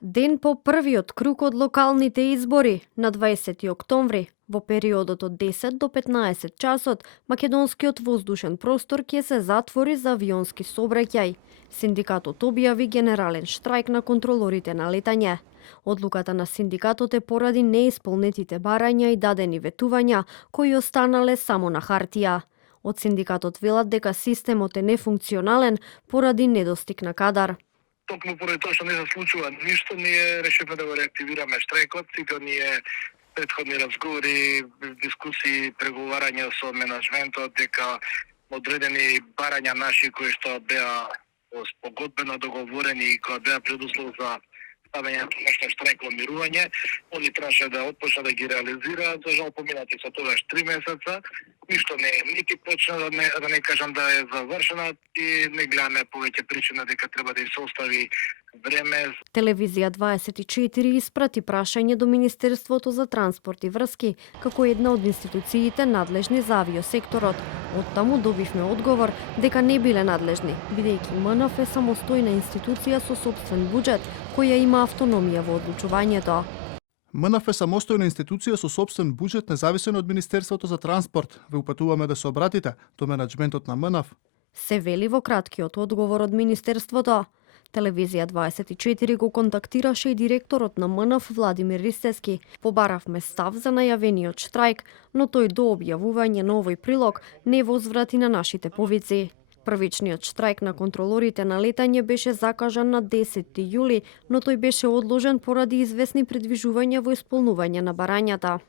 Ден по првиот круг од локалните избори на 20 октомври, во периодот од 10 до 15 часот, македонскиот воздушен простор ќе се затвори за авионски сообраќај. Синдикатот објави генерален штрајк на контролорите на летање. Одлуката на синдикатот е поради неисполнетите барања и дадени ветувања, кои останале само на хартија. Од синдикатот велат дека системот е нефункционален поради недостиг на кадар. Токму поради тоа што не се случува ништо, ние решивме да го реактивираме штрајкот. Сите оние претходни разговори, дискусии, преговарања со менаџментот дека одредени барања наши кои што беа спогодбено договорени и кои беа предуслов за ставање на штрајк во мирување, они требаше да отпочнат да ги реализираат. За жал поминати со тогаш 3 месеца, ништо не е нити почна, да не кажам да е завршена, и не гледаме повеќе причина дека треба да се остави време. Телевизија 24 испрати прашање до Министерството за транспорт и врски, како една од институциите надлежни за авиосекторот. Оттаму добивме одговор дека не биле надлежни, бидејќи МНФ е самостојна институција со сопствен буџет, која има автономија во одлучувањето. МНФ е самостојна институција со сопствен буџет независен од Министерството за транспорт. Ве упатуваме да се обратите до менаџментот на МНФ. Се вели во краткиот одговор од Министерството. Телевизија 24 го контактираше и директорот на МНФ Владимир Ристевски. Побаравме став за најавениот штрајк, но тој до објавување на овој прилог не возврати на нашите повици. Првичниот штрајк на контролорите на летање беше закажан на 10 јули, но тој беше одложен поради известни предвижувања во исполнување на барањата.